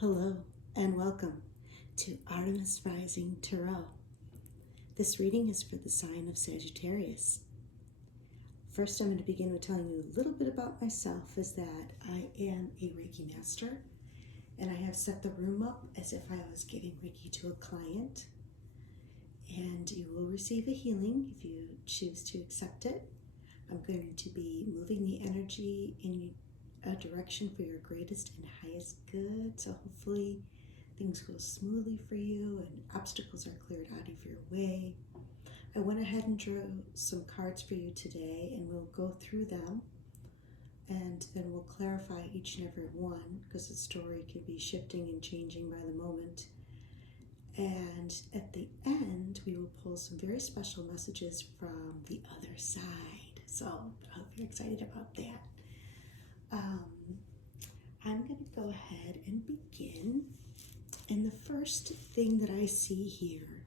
Hello and welcome to Artemis Rising Tarot. This reading is for the sign of Sagittarius. First, I'm going to begin with telling you a little bit about myself, is that I am a Reiki master, and I have set the room up as if I was giving Reiki to a client. And you will receive a healing if you choose to accept it. I'm going to be moving the energy in a direction for your greatest and highest good. So hopefully things go smoothly for you and obstacles are cleared out of your way. I went ahead and drew some cards for you today, and we'll go through them and then we'll clarify each and every one, because the story can be shifting and changing by the moment. And at the end, we will pull some very special messages from the other side. So I'm very excited about that. I'm going to go ahead and begin. And the first thing that I see here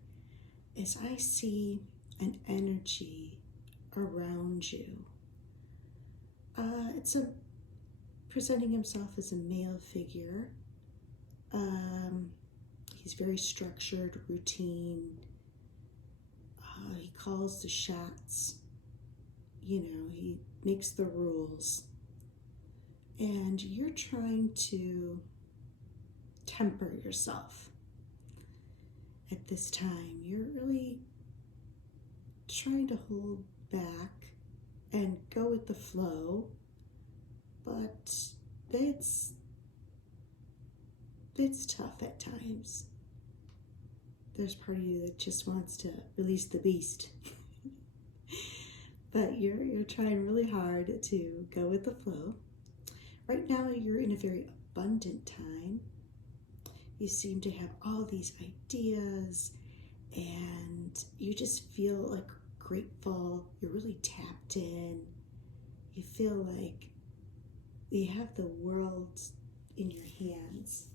is I see an energy around you. It's presenting himself as a male figure. He's very structured, routine. He calls the shots. He makes the rules. And you're trying to temper yourself at this time. You're really trying to hold back and go with the flow, but it's tough at times. There's part of you that just wants to release the beast. But you're trying really hard to go with the flow. Right now you're in a very abundant time. You seem to have all these ideas and you just feel like grateful. You're really tapped in. You feel like you have the world in your hands,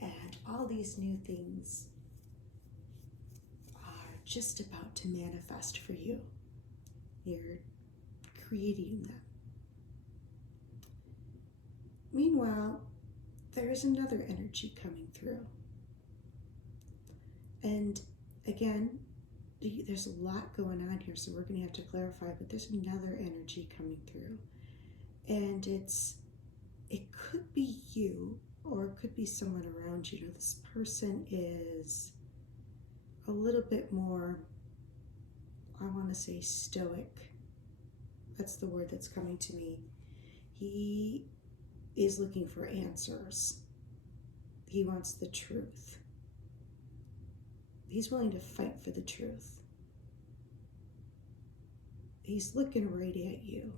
and all these new things are just about to manifest for you. You're creating them. Meanwhile, there is another energy coming through. And again, there's a lot going on here, so we're going to have to clarify, but there's another energy coming through. And it could be you, or it could be someone around you. This person is a little bit more, I want to say, stoic. That's the word that's coming to me. He is looking for answers. He wants the truth. He's willing to fight for the truth. He's looking right at you.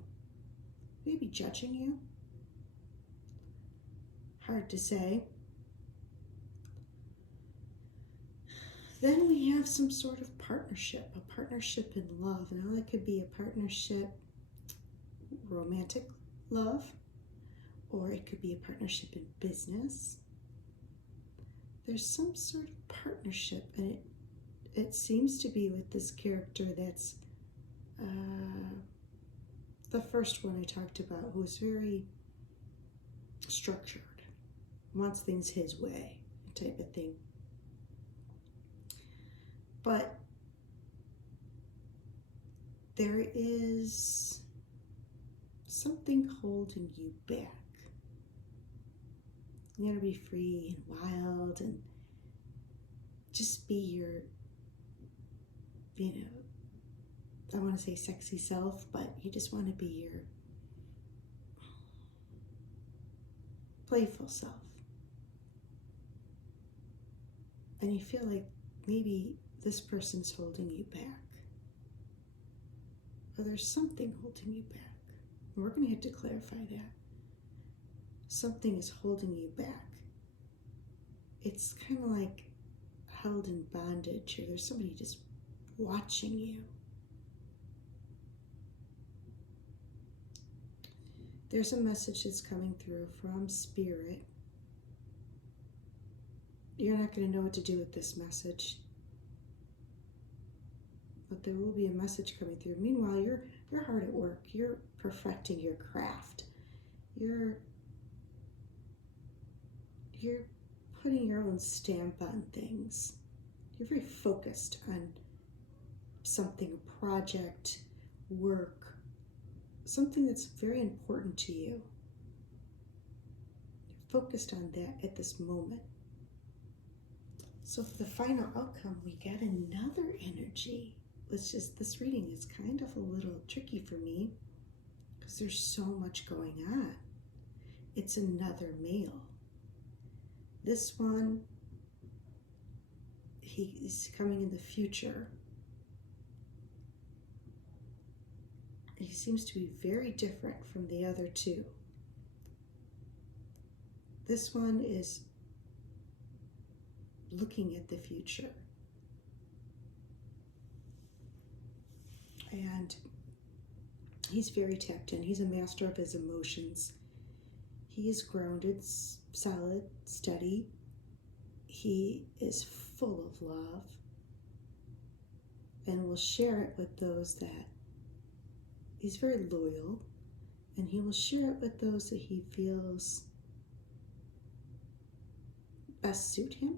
Maybe judging you. Hard to say. Then we have some sort of partnership, a partnership in love. Now that could be a partnership, romantic love, or it could be a partnership in business. There's some sort of partnership, and it seems to be with this character that's the first one I talked about, who's very structured, wants things his way, type of thing. But there is something holding you back. You gotta be free and wild and just be your, I want to say sexy self, but you just want to be your playful self. And you feel like maybe this person's holding you back. Or there's something holding you back. And we're going to have to clarify that. Something is holding you back. It's kind of like held in bondage, or there's somebody just watching you. There's a message that's coming through from Spirit. You're not going to know what to do with this message, but there will be a message coming through. Meanwhile, you're hard at work. You're perfecting your craft. You're putting your own stamp on things. You're very focused on something, a project, work, something that's very important to you. You're focused on that at this moment. So for the final outcome, we get another energy. It's just, this reading is kind of a little tricky for me because there's so much going on. It's another male. This one, he's coming in the future. He seems to be very different from the other two. This one is looking at the future. And he's very tapped in. He's a master of his emotions. He is grounded, solid, steady. He is full of love and will share it with those that he's very loyal, and he will share it with those that he feels best suit him.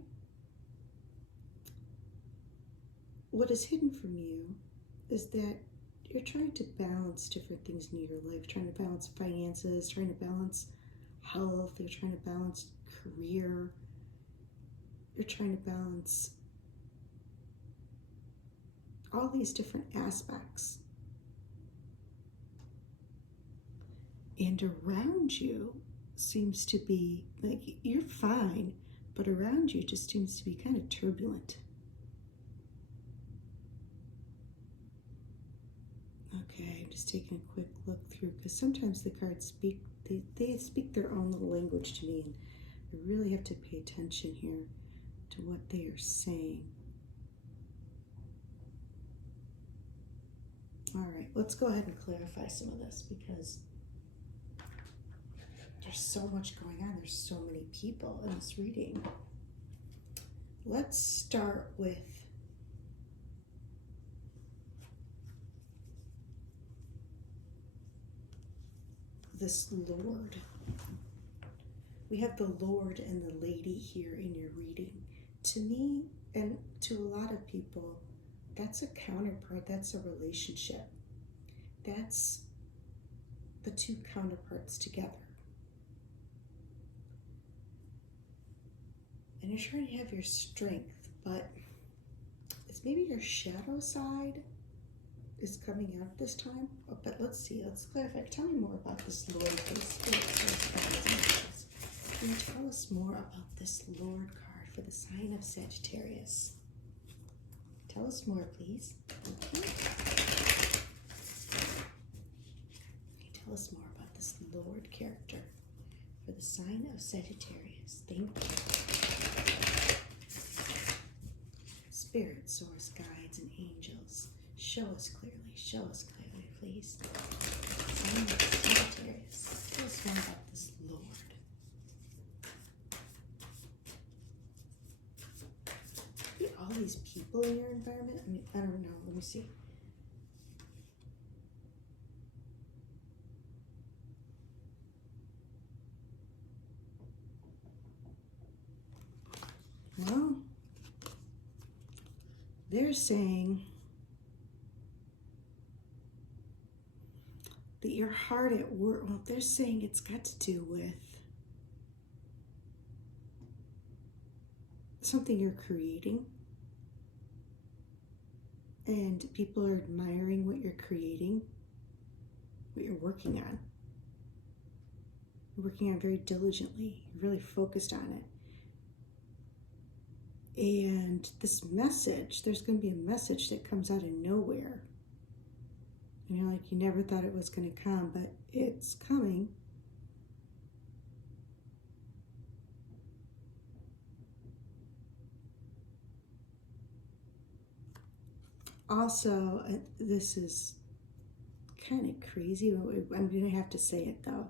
What is hidden from you is that you're trying to balance different things in your life, trying to balance finances, trying to balance health, you're trying to balance career, you're trying to balance all these different aspects. And around you seems to be, like, you're fine, but around you just seems to be kind of turbulent. Okay, I'm just taking a quick look through, because sometimes the cards speak, they speak their own little language to me, and I really have to pay attention here to what they are saying. All right, let's go ahead and clarify some of this, because there's so much going on. There's so many people in this reading. Let's start with this Lord. We have the Lord and the Lady here in your reading. To me, and to a lot of people, that's a counterpart. That's a relationship. That's the two counterparts together. And you're trying to have your strength, but it's maybe your shadow side is coming out this time. Oh, but let's see, let's clarify. Tell me more about this Lord, please. Can you tell us more about this Lord card for the sign of Sagittarius? Tell us more, please. Thank you. Can you tell us more about this Lord character for the sign of Sagittarius? Thank you. Spirit, source, guides, and angels, show us clearly, please. Sign of Sagittarius, tell us more about this Lord. All these people in your environment? I mean, I don't know. Let me see. Well, they're saying that you're hard at work. Well, they're saying it's got to do with something you're creating. And people are admiring what you're creating, what you're working on. You're working on very diligently. You're really focused on it. And this message, there's going to be a message that comes out of nowhere. And you're like, you never thought it was going to come, but it's coming. Also, this is kind of crazy. I'm going to have to say it, though.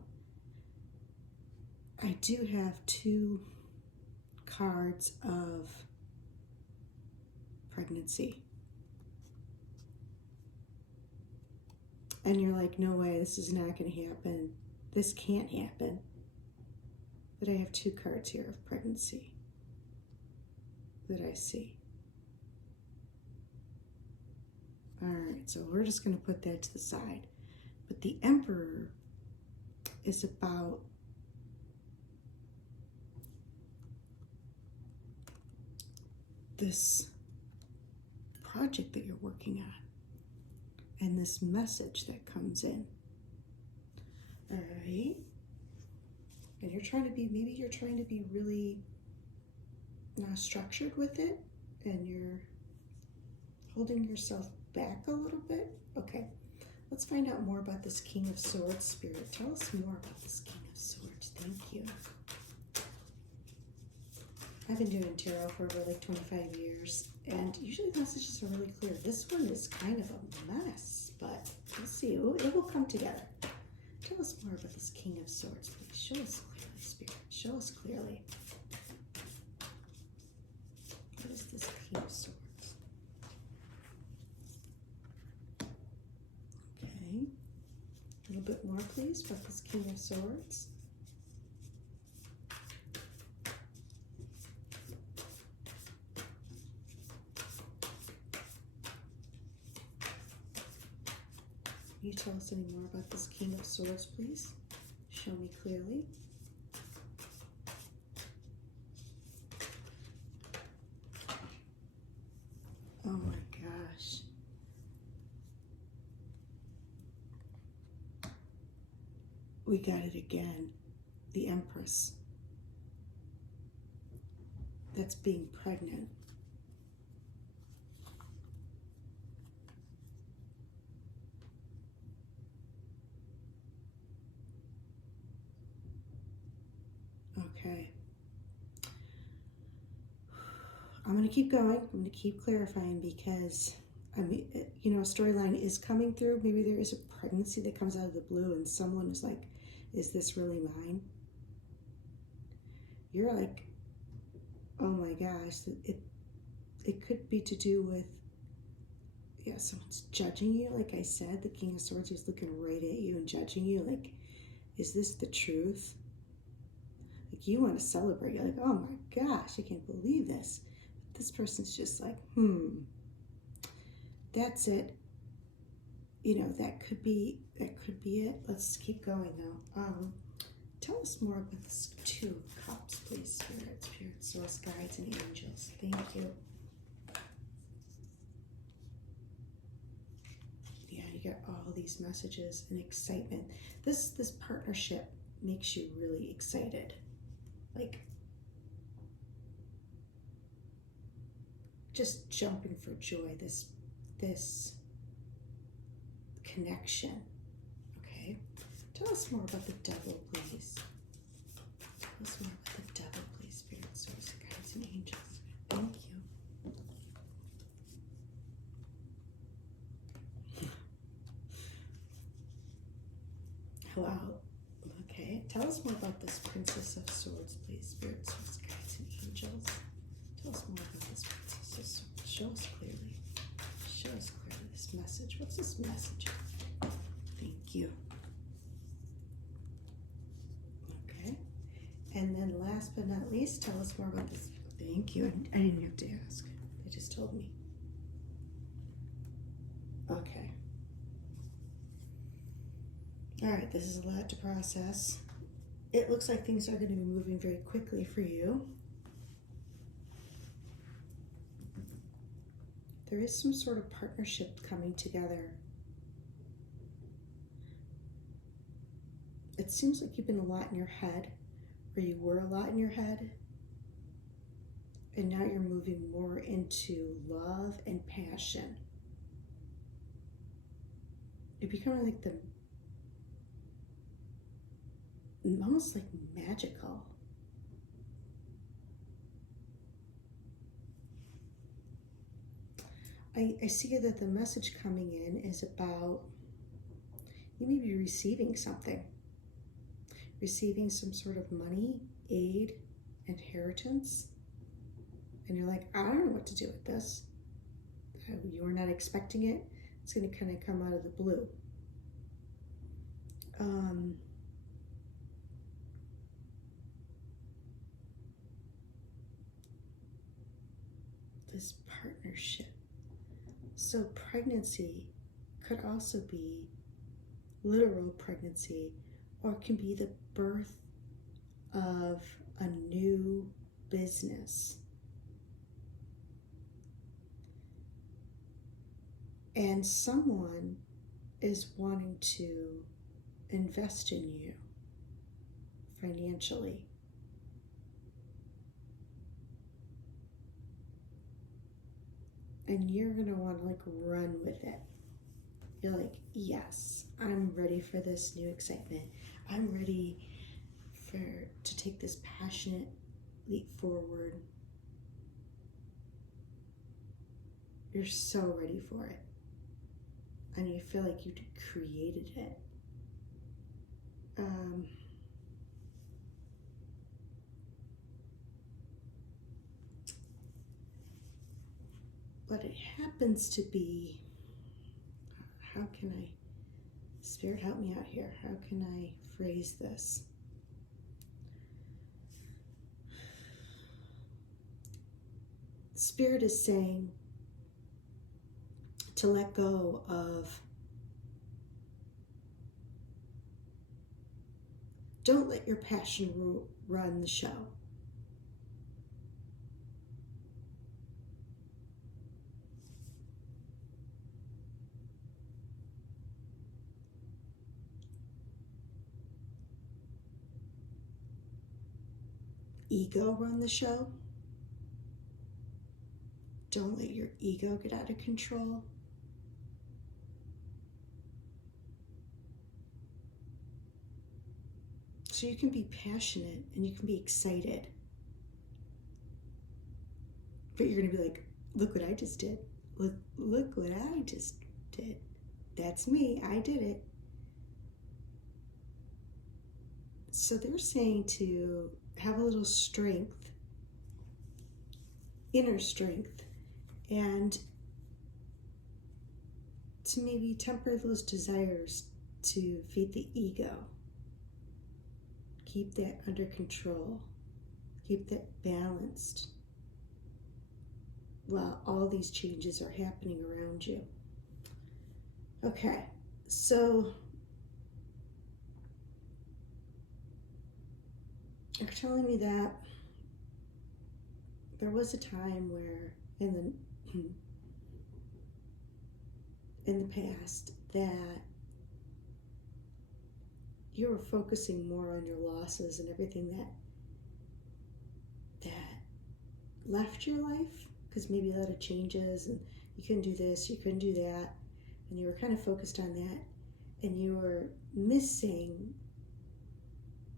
I do have two cards of pregnancy. And you're like, no way, this is not going to happen. This can't happen. But I have two cards here of pregnancy. that I see. All right, so we're just going to put that to the side. But the Emperor is about this project that you're working on and this message that comes in. All right. And you're trying to be, maybe you're trying to be really structured with it, and you're holding yourself back a little bit. Okay, let's find out more about this King of Swords, Spirit. Tell us more about this King of Swords. Thank you. I've been doing tarot for over like 25 years, and usually the messages are really clear. This one is kind of a mess, but we'll see. It will come together. Tell us more about this King of Swords, please. Show us clearly, Spirit. Show us clearly. What is this King of Swords? Okay. A little bit more, please, about this King of Swords. Can you tell us any more about this King of Swords, please? Show me clearly. Oh my gosh. We got it again. The Empress. That's being pregnant. Okay. I'm going to keep going. I'm going to keep clarifying because, I mean, you know, a storyline is coming through. Maybe there is a pregnancy that comes out of the blue and someone is like, is this really mine? You're like, oh my gosh, it could be to do with, yeah, someone's judging you. Like I said, the King of Swords is looking right at you and judging you. Like, is this the truth? Like, you want to celebrate. You're like, oh my gosh, I can't believe this. But this person's just like, that's it. You know, that could be it. Let's keep going though. Tell us more about this Two of Cups, please, Spirit, Source, Guides, and Angels. Thank you. Yeah, you get all these messages and excitement. This partnership makes you really excited. Like, just jumping for joy, this connection. Okay, tell us more about the Devil, please. Tell us more about the Devil, please, Spirit, Source, Guides, and Angels. Thank you. Wow. Okay, tell us more about this Princess of Swords, please, Spirit, Source, Guides, and Angels. Tell us more about this Princess of Swords. Show us clearly. Show us clearly this message. What's this message? Thank you. Okay. And then last but not least, tell us more about this. Thank you. I didn't have to ask. They just told me. Okay. All right, this is a lot to process. It looks like things are going to be moving very quickly for you. There is some sort of partnership coming together. It seems like you've been a lot in your head, or you were a lot in your head, and now you're moving more into love and passion. You're becoming like almost like magical. I see that the message coming in is about you may be receiving something. Receiving some sort of money, aid, inheritance. And you're like, I don't know what to do with this. You're not expecting it. It's going to kind of come out of the blue. partnership. So pregnancy could also be literal pregnancy, or it can be the birth of a new business. And someone is wanting to invest in you financially. And you're going to want to run with it. You're like, yes, I'm ready for this new excitement. I'm ready to take this passionate leap forward. You're so ready for it. And you feel like you created it. But it happens to be, how can I, Spirit, help me out here. How can I phrase this? Spirit is saying to let go of, don't let your passion run the show. Ego run the show. Don't let your ego get out of control. So you can be passionate and you can be excited. But you're going to be like, look what I just did. Look what I just did. That's me. I did it. So they're saying to have a little strength, inner strength, and to maybe temper those desires to feed the ego. Keep that under control. Keep that balanced while all these changes are happening around you. Okay, so you're telling me that there was a time where in the past that you were focusing more on your losses and everything that left your life, because maybe a lot of changes and you couldn't do this, you couldn't do that, and you were kind of focused on that, and you were missing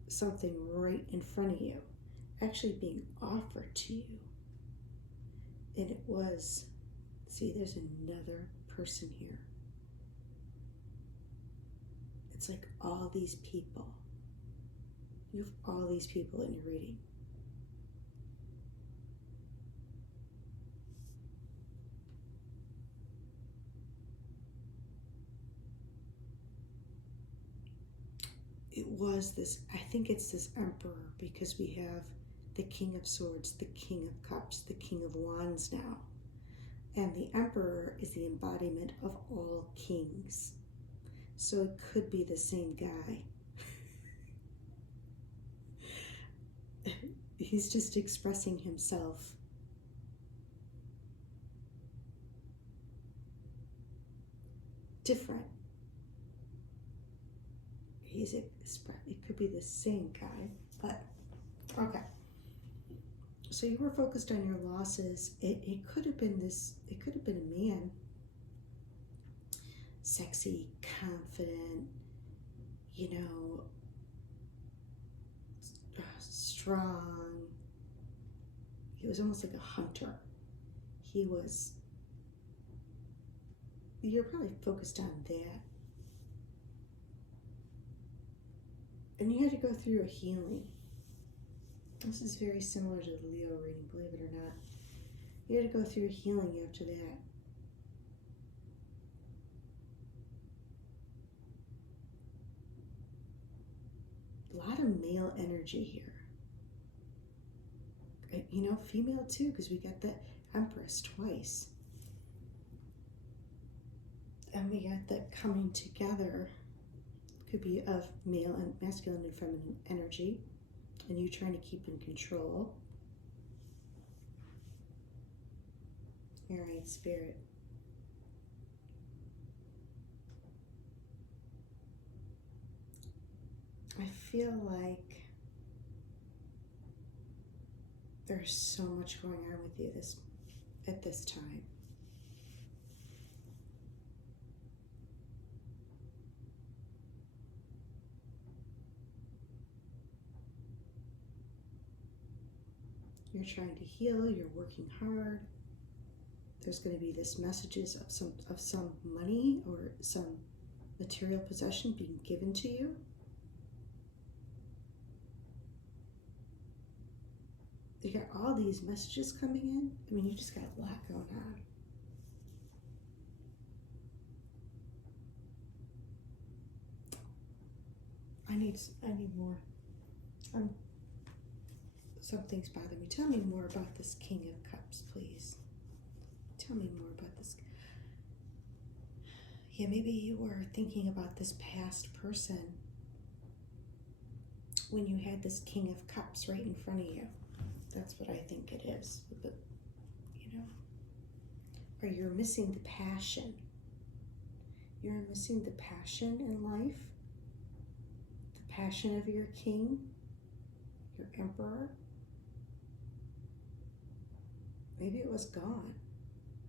something right in front of you actually being offered to you. And it was, see, there's another person here. It's like all these people. You have all these people in your reading. It was this, I think it's this emperor, because we have the King of Swords, the King of Cups, the King of Wands now. And the emperor is the embodiment of all kings. So it could be the same guy. He's just expressing himself. Different. It could be the same guy, but okay. So you were focused on your losses. It could have been it could have been a man. Sexy, confident, strong. He was almost like a hunter. You're probably focused on that. And you had to go through a healing. This is very similar to the Leo reading, believe it or not. You had to go through a healing after that. A lot of male energy here. Female too, because we got the Empress twice. And we got the coming together. Could be of male and masculine and feminine energy, and you trying to keep in control. All right, Spirit. I feel like there's so much going on with you at this time. You're trying to heal, you're working hard. There's going to be this messages of some money or some material possession being given to you. You got all these messages coming in. I mean, you just got a lot going on. I need more. Something's bothering me. Tell me more about this King of Cups, please. Tell me more about this. Yeah, maybe you were thinking about this past person when you had this King of Cups right in front of you. That's what I think it is. But, or you're missing the passion. You're missing the passion in life. The passion of your king, your emperor. Maybe it was gone,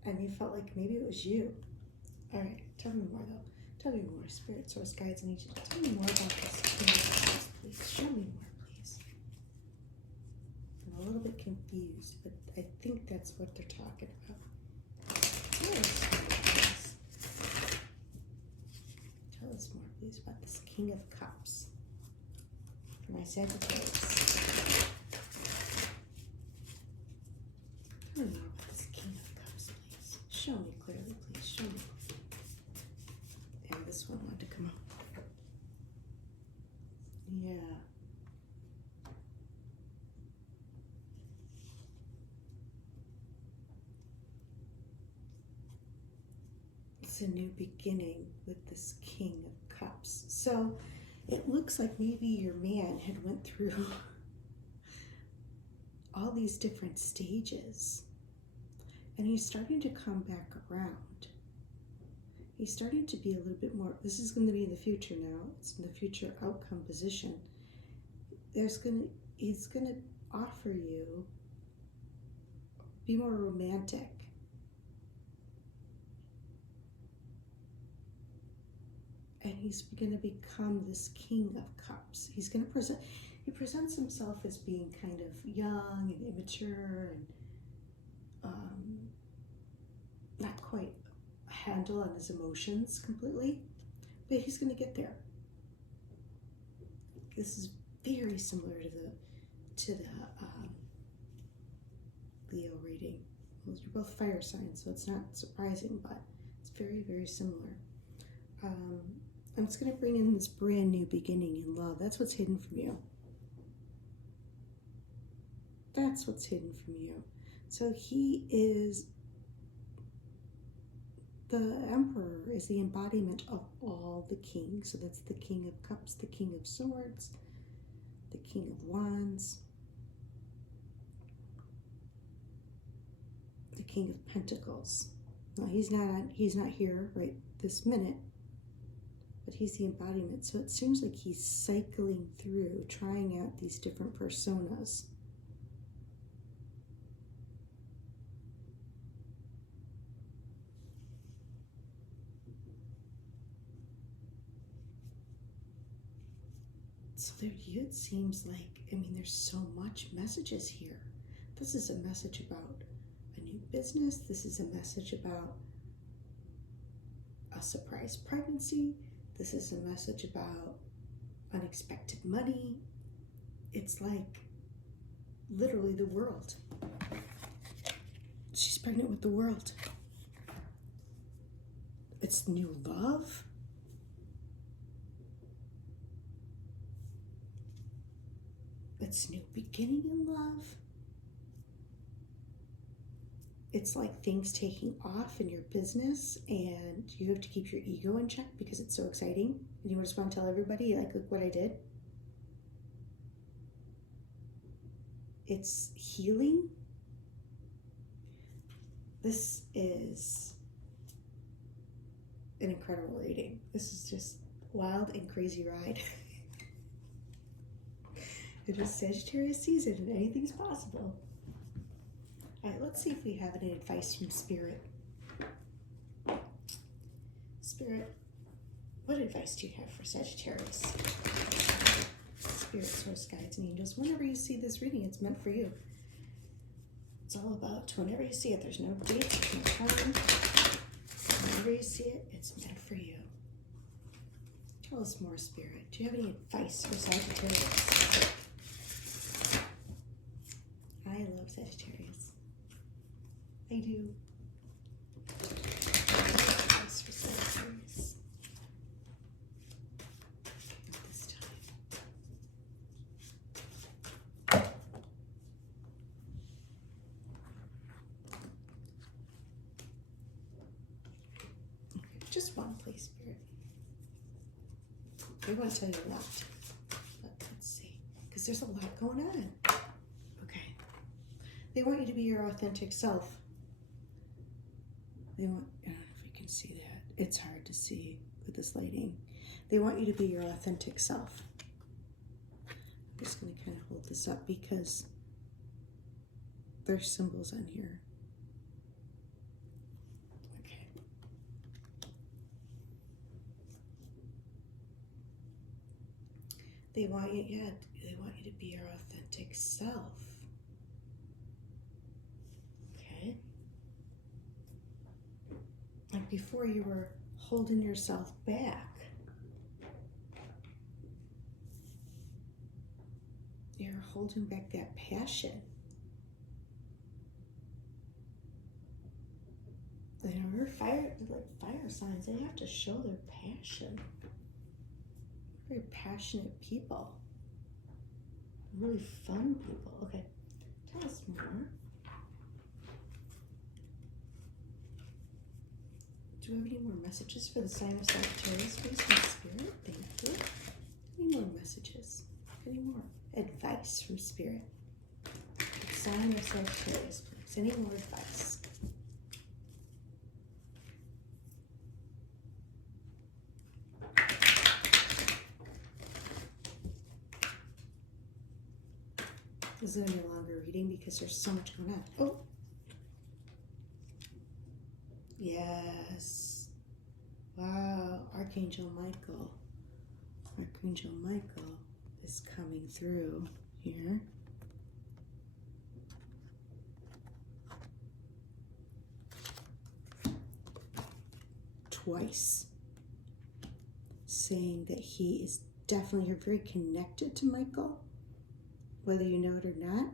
and you felt like maybe it was you. All right, tell me more though. Tell me more, Spirit, Source, Guides, and Angels. Tell me more about this, please. Show me more, please. I'm a little bit confused, but I think that's what they're talking about. Tell us more, please, about this King of Cups for my Sagittarius. Tell me more about this King of Cups, please. Show me clearly, please. Show me. And this one wanted to come up. Yeah. It's a new beginning with this King of Cups. So it looks like maybe your man had went through all these different stages, and he's starting to come back around. He's starting to be a little bit more, this is going to be in the future now, it's in the future outcome position. He's going to offer you, be more romantic. And he's going to become this King of Cups. He's going to he presents himself as being kind of young and immature and not quite a handle on his emotions completely, but he's going to get there. This is very similar to the Leo reading. Well, you're both fire signs, so it's not surprising, but it's very, very similar. I'm just going to bring in this brand new beginning in love. That's what's hidden from you. That's what's hidden from you. So he is, the Emperor is the embodiment of all the kings. So that's the King of Cups, the King of Swords, the King of Wands, the King of Pentacles. Now he's not here right this minute, but he's the embodiment. So it seems like he's cycling through, trying out these different personas. So it seems like, I mean, there's so much messages here. This is a message about a new business. This is a message about a surprise pregnancy. This is a message about unexpected money. It's like literally the world. She's pregnant with the world. It's new love. It's new beginning in love. it's like things taking off in your business, and you have to keep your ego in check because it's so exciting. And you just want to tell everybody, like, look what I did. It's healing. This is an incredible reading. This is just wild and crazy ride. It is Sagittarius season and anything's possible. All right, let's see if we have any advice from Spirit. Spirit, what advice do you have for Sagittarius? Spirit, source, guides, and angels. Whenever you see this reading, it's meant for you. It's all about whenever you see it. There's no date, no time. Whenever you see it, it's meant for you. Tell us more, Spirit. Do you have any advice for Sagittarius? I love Sagittarius. I do. Advice for Sagittarius at this time. Okay, just one, please, Spirit. I want to tell you a lot, but let's see, because there's a lot going on. Okay. They want you to be your authentic self. They want, I don't know if you can see that. It's hard to see with this lighting. They want you to be your authentic self. I'm just going to kind of hold this up because there's symbols on here. Okay. They want you, yeah, they want you to be your authentic self. Okay. Like before, you were holding yourself back. You're holding back that passion. You know, we're like fire signs. They have to show their passion. Very passionate people. Really fun people. Okay, tell us more. Do we have any more messages for the sign of Sagittarius, please, from Spirit? Thank you. Any more messages? Any more advice from Spirit? The sign of Sagittarius, please. Any more advice? This is a no longer reading because there's so much going on. Oh. Yes. Wow. Archangel Michael. Archangel Michael is coming through here. Twice. Saying that he is definitely, you're very connected to Michael, whether you know it or not.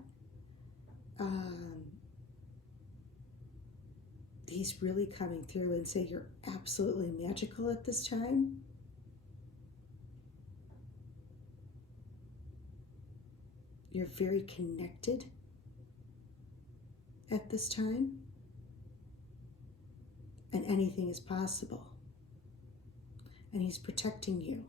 He's really coming through and say you're absolutely magical at this time. You're very connected at this time. And anything is possible. And he's protecting you.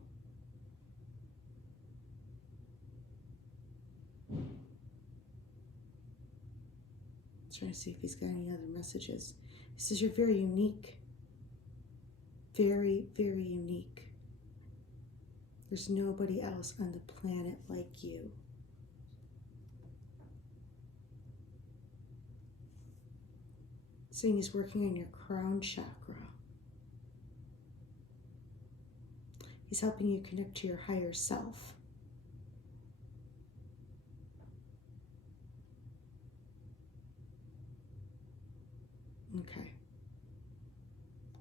Trying to see if he's got any other messages. He says you're very unique. Very, very unique. There's nobody else on the planet like you. Saying he's working on your crown chakra. He's helping you connect to your higher self. Okay.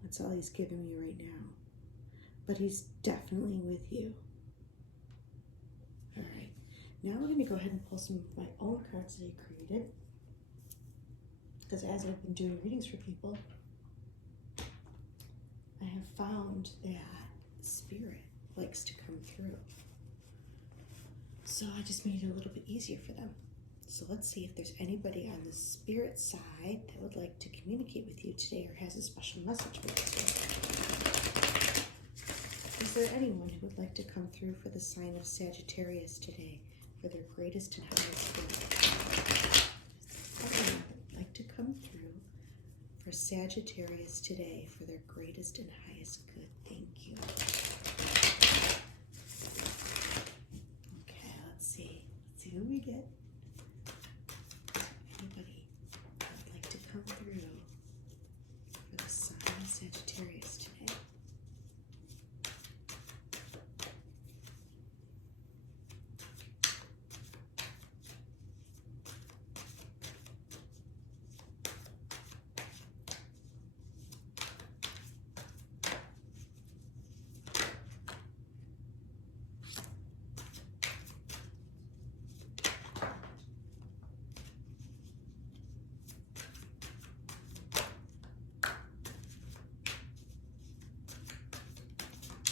That's all he's giving me right now. But he's definitely with you. All right. Now we're going to go ahead and pull some of my own cards that I created. Because as I've been doing readings for people, I have found that Spirit likes to come through. So I just made it a little bit easier for them. So let's see if there's anybody on the spirit side that would like to communicate with you today or has a special message for us. Is there anyone who would like to come through for the sign of Sagittarius today for their greatest and highest good? Anyone that would like to come through for Sagittarius today for their greatest and highest good? Thank you. Okay, let's see. Let's see who we get. Anybody that would like to come through for the sign of Sagittarius today?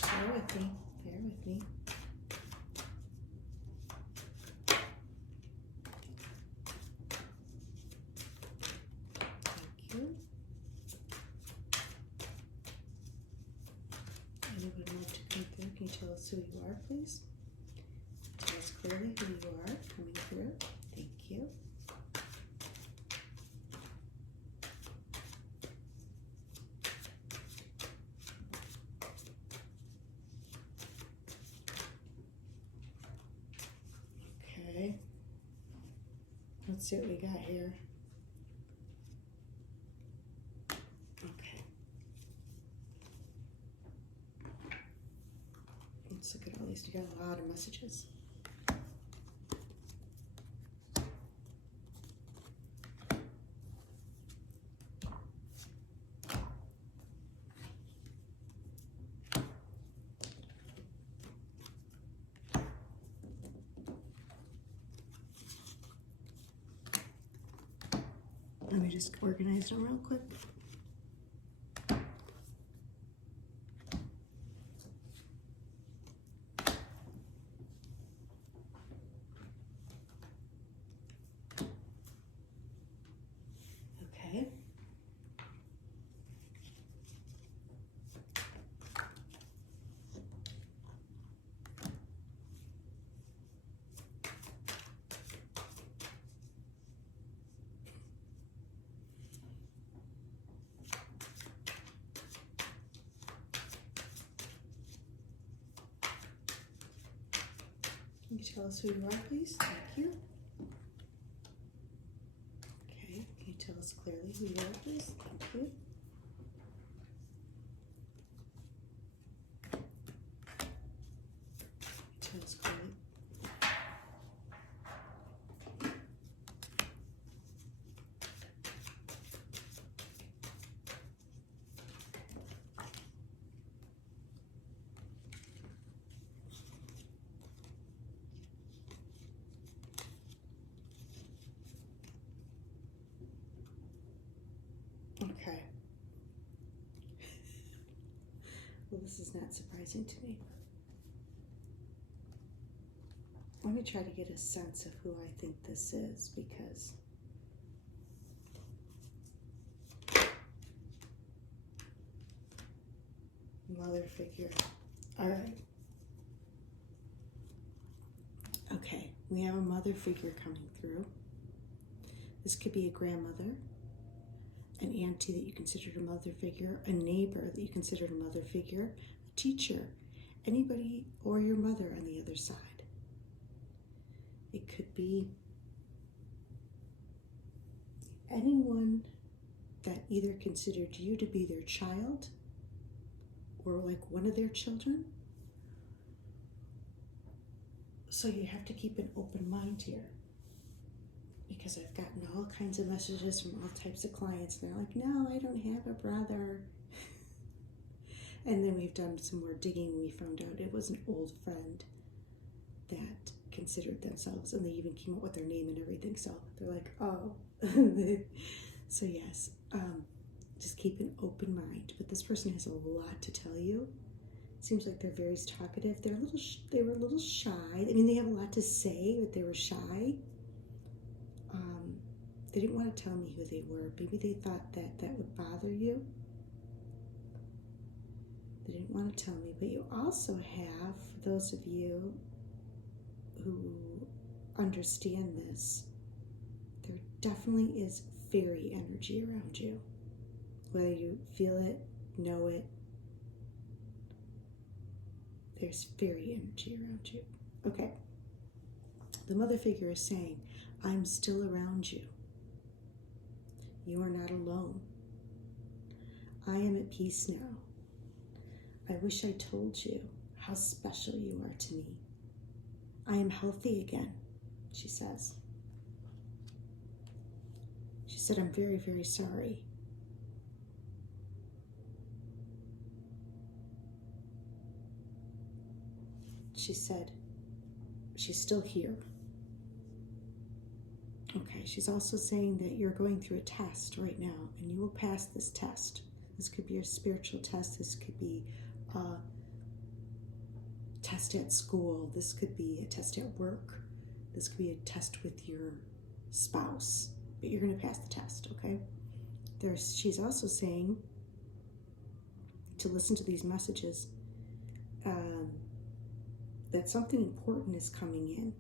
Bear with me. Bear with me. Thank you. Anyone like to come through? Can you tell us who you are, please? Tell us clearly who you are coming through. Thank you. Okay. Let's see what we got here. Okay. Let's look at all these. You got a lot of messages. Let me just organize them real quick. Okay. Can you tell us who you are, please? Thank you. Okay, can you tell us clearly who you are, please? Thank you. Can you tell us clearly? Okay. Well, this is not surprising to me. Let me try to get a sense of who I think this is, because mother figure. All right. Okay, we have a mother figure coming through. This could be a grandmother, an auntie that you considered a mother figure, a neighbor that you considered a mother figure, a teacher, anybody, or your mother on the other side. It could be anyone that either considered you to be their child or like one of their children. So you have to keep an open mind here, because I've gotten all kinds of messages from all types of clients. And they're like, no, I don't have a brother. And then we've done some more digging. We found out it was an old friend that considered themselves, and they even came up with their name and everything. So they're like, oh. So yes, just keep an open mind. But this person has a lot to tell you. It seems like they're very talkative. They were a little shy. I mean, they have a lot to say, but they were shy. They didn't want to tell me who they were. Maybe they thought that that would bother you. They didn't want to tell me. But you also have, for those of you who understand this, there definitely is fairy energy around you. Whether you feel it, know it, there's fairy energy around you. Okay. The mother figure is saying, I'm still around you. You are not alone. I am at peace now. I wish I told you how special you are to me. I am healthy again, she says. She said, I'm very, very sorry. She said, she's still here. Okay, she's also saying that you're going through a test right now, and you will pass this test. This could be a spiritual test. This could be a test at school. This could be a test at work. This could be a test with your spouse. But you're going to pass the test, okay? She's also saying to listen to these messages, that something important is coming in.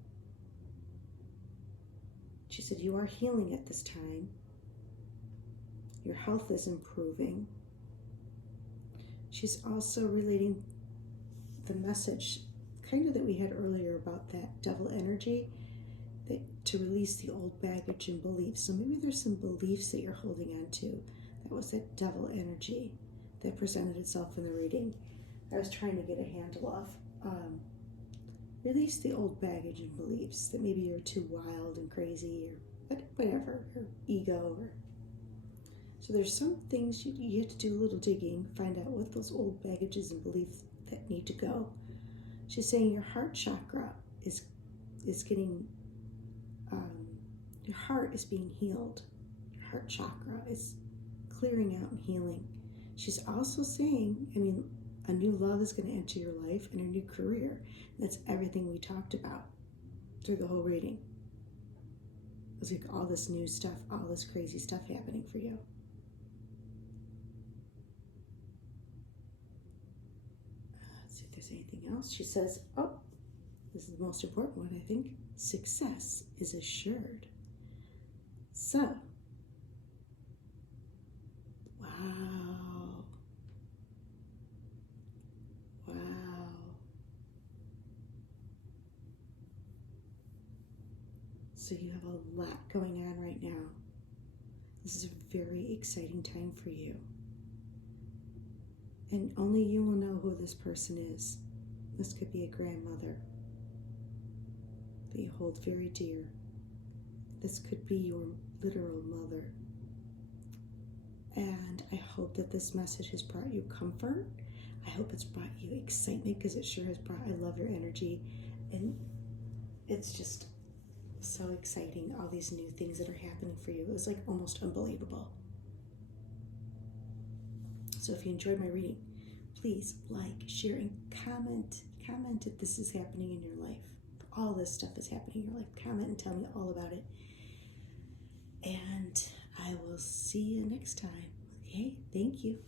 She said, you are healing at this time. Your health is improving. She's also relating the message kind of that we had earlier about that devil energy, that to release the old baggage and beliefs. So maybe there's some beliefs that you're holding on to. That was that devil energy that presented itself in the reading. I was trying to get a handle of. Release the old baggage and beliefs that maybe you're too wild and crazy or whatever, or ego. So there's some things you have to do a little digging, find out what those old baggages and beliefs that need to go. She's saying your heart chakra is getting, your heart is being healed. Your heart chakra is clearing out and healing. She's also saying, a new love is going to enter your life and a new career. That's everything we talked about through the whole reading. It's like all this new stuff, all this crazy stuff happening for you. Let's see if there's anything else. She says, oh, this is the most important one, I think. Success is assured. So, wow. So you have a lot going on right now. This is a very exciting time for you. And only you will know who this person is. This could be a grandmother that you hold very dear. This could be your literal mother. And I hope that this message has brought you comfort. I hope it's brought you excitement, because it sure has brought, I love your energy. And it's just so exciting, all these new things that are happening for you. It was like almost unbelievable. So if you enjoyed my reading, please like, share, and comment. Comment if this is happening in your life. If all this stuff is happening in your life, comment and tell me all about it. And I will see you next time. Okay, thank you.